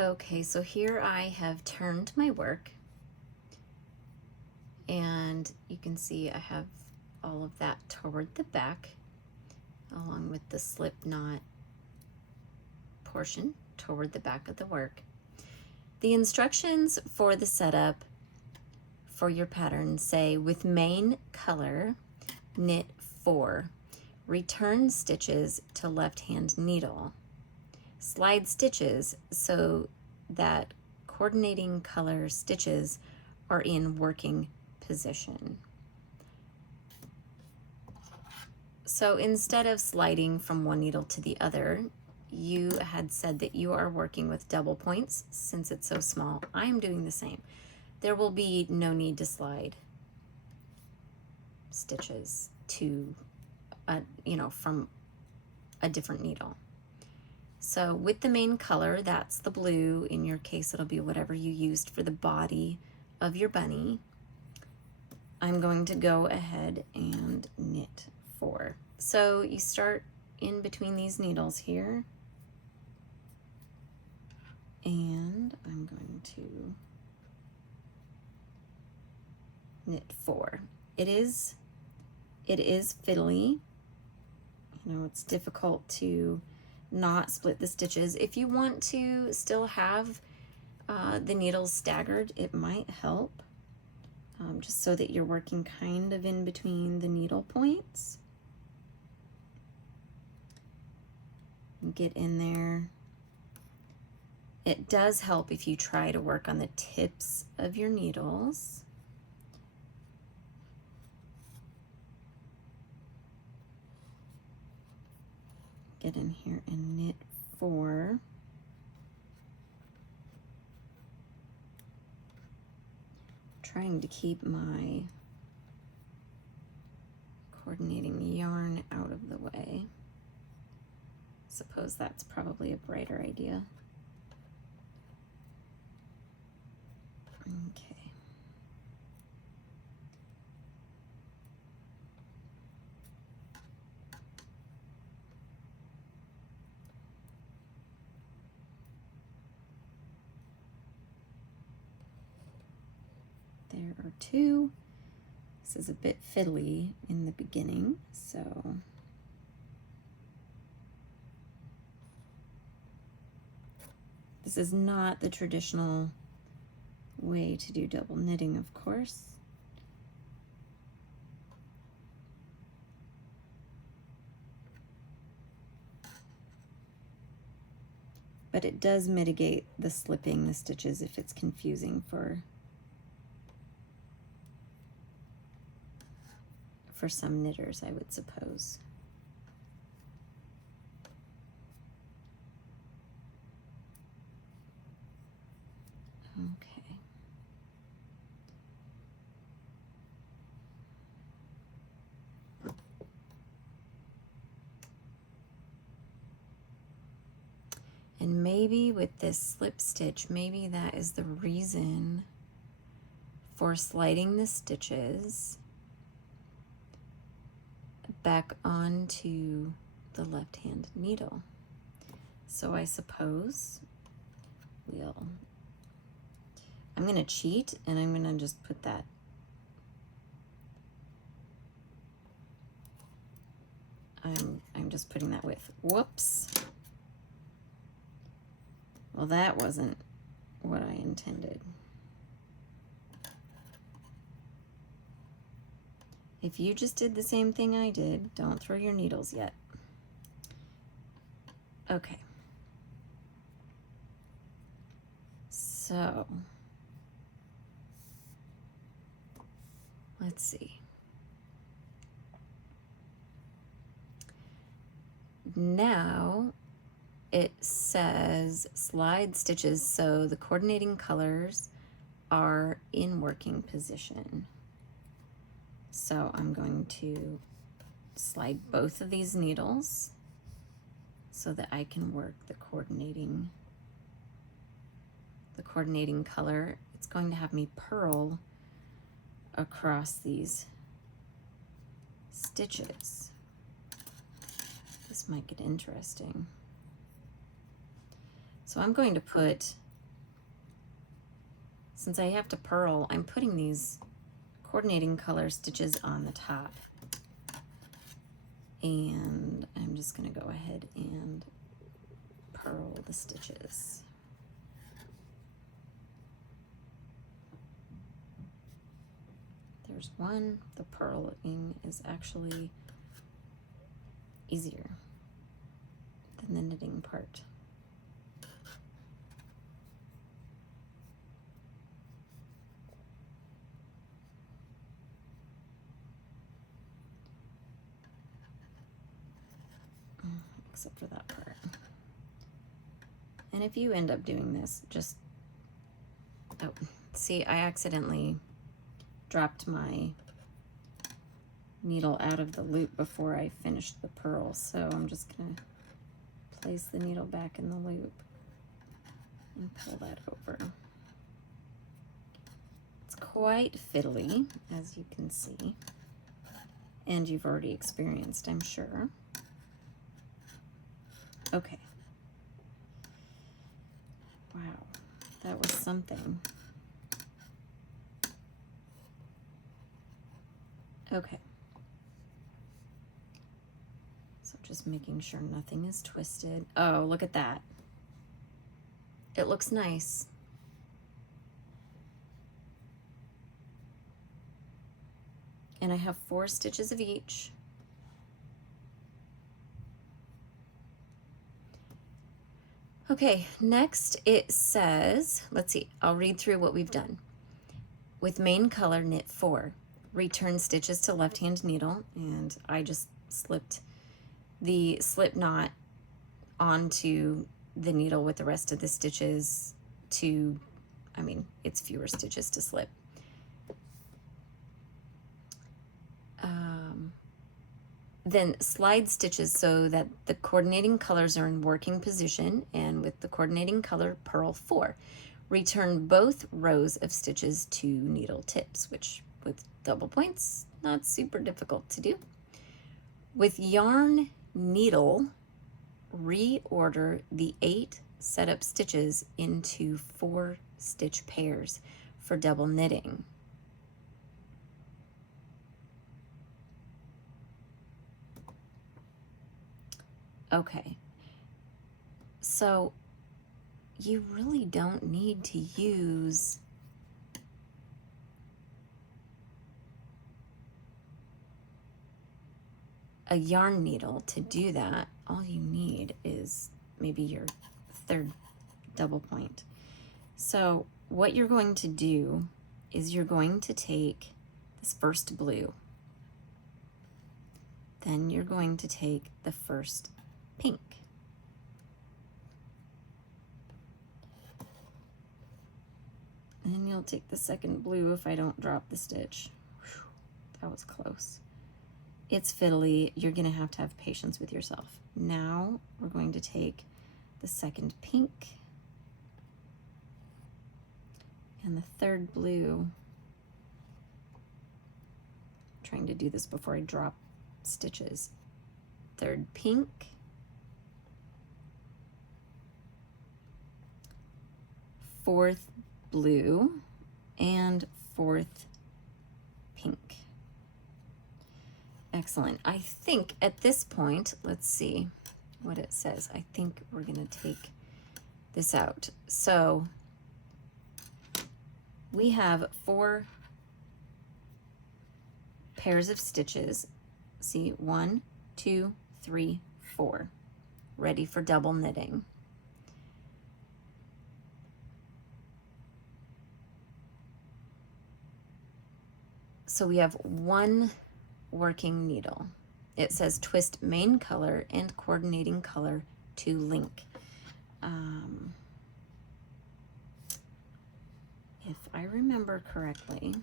Okay, so here I have turned my work, and you can see I have all of that toward the back along with the slip knot portion toward the back of the work. The instructions for the setup for your pattern say, with main color, knit 4, return stitches to left hand needle, slide stitches so that coordinating color stitches are in working position. So instead of sliding from one needle to the other, you had said that you are working with double points since it's so small. I'm doing the same. There will be no need to slide stitches to, from a different needle. So with the main color, that's the blue. In your case, it'll be whatever you used for the body of your bunny. I'm going to go ahead and knit 4. So you start in between these needles here, and I'm going to knit 4. It is fiddly. It's difficult to not split the stitches. If you want to still have the needles staggered, it might help, just so that you're working kind of in between the needle points. Get in there. It does help if you try to work on the tips of your needles. Get in here and knit 4. Trying to keep my coordinating yarn out of the way. Suppose that's probably a brighter idea. Okay. There are 2. This is a bit fiddly in the beginning, so this is not the traditional way to do double knitting, of course. But it does mitigate the slipping the stitches if it's confusing for some knitters, I would suppose. Okay. And maybe with this slip stitch, maybe that is the reason for sliding the stitches back onto the left-hand needle. So I suppose I'm going to cheat, and I'm going to just put that I'm just putting that with, whoops. Well, that wasn't what I intended. If you just did the same thing I did, don't throw your needles yet. Okay. So, let's see. Now it says slide stitches, so the coordinating colors are in working position. So I'm going to slide both of these needles so that I can work the coordinating color. It's going to have me purl across these stitches. This might get interesting. So I'm going to put since I have to purl, I'm putting these coordinating color stitches on the top. And I'm just going to go ahead and purl the stitches. There's one. The purling is actually easier than the knitting part. Except for that part. And if you end up doing this, just, oh, see, I accidentally dropped my needle out of the loop before I finished the purl, so I'm just gonna place the needle back in the loop and pull that over. It's quite fiddly, as you can see, and you've already experienced, I'm sure. Okay. Wow, that was something. Okay. So just making sure nothing is twisted. Oh, look at that. It looks nice. And I have 4 stitches of each. Okay, next it says, let's see, I'll read through what we've done. With main color, knit 4. Return stitches to left-hand needle, and I just slipped the slip knot onto the needle with the rest of the stitches to, I mean, it's fewer stitches to slip. Then slide stitches so that the coordinating colors are in working position, and with the coordinating color, purl 4. Return both rows of stitches to needle tips, which with double points, not super difficult to do. With yarn needle, reorder the 8 setup stitches into 4 stitch pairs for double knitting. Okay, so you really don't need to use a yarn needle to do that. All you need is maybe your 3rd double point. So what you're going to do is you're going to take this first blue, then you're going to take the first pink, and then you'll take the second blue if I don't drop the stitch. Whew, that was close. It's fiddly. You're gonna have to have patience with yourself. Now we're going to take the second pink and the third blue. I'm trying to do this before I drop stitches. Third pink, fourth blue, and fourth pink. Excellent. I think at this point, let's see what it says. I think we're going to take this out. So we have 4 pairs of stitches. See, 1, 2, 3, 4, ready for double knitting. So we have 1 working needle. It says twist main color and coordinating color to link. If I remember correctly,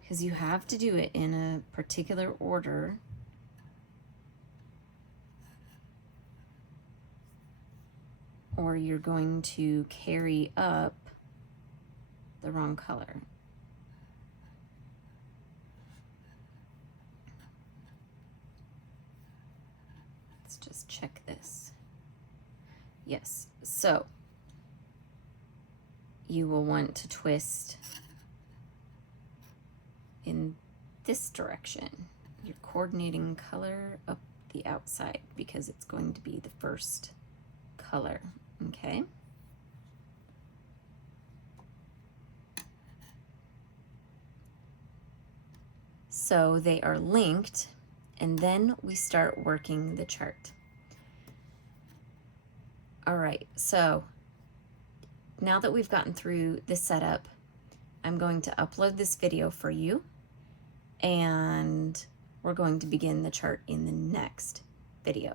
because you have to do it in a particular order, or you're going to carry up the wrong color. Let's just check this. Yes. So you will want to twist in this direction. You're coordinating color up the outside because it's going to be the first color, okay? So they are linked, and then we start working the chart. All right, so now that we've gotten through the setup, I'm going to upload this video for you, and we're going to begin the chart in the next video.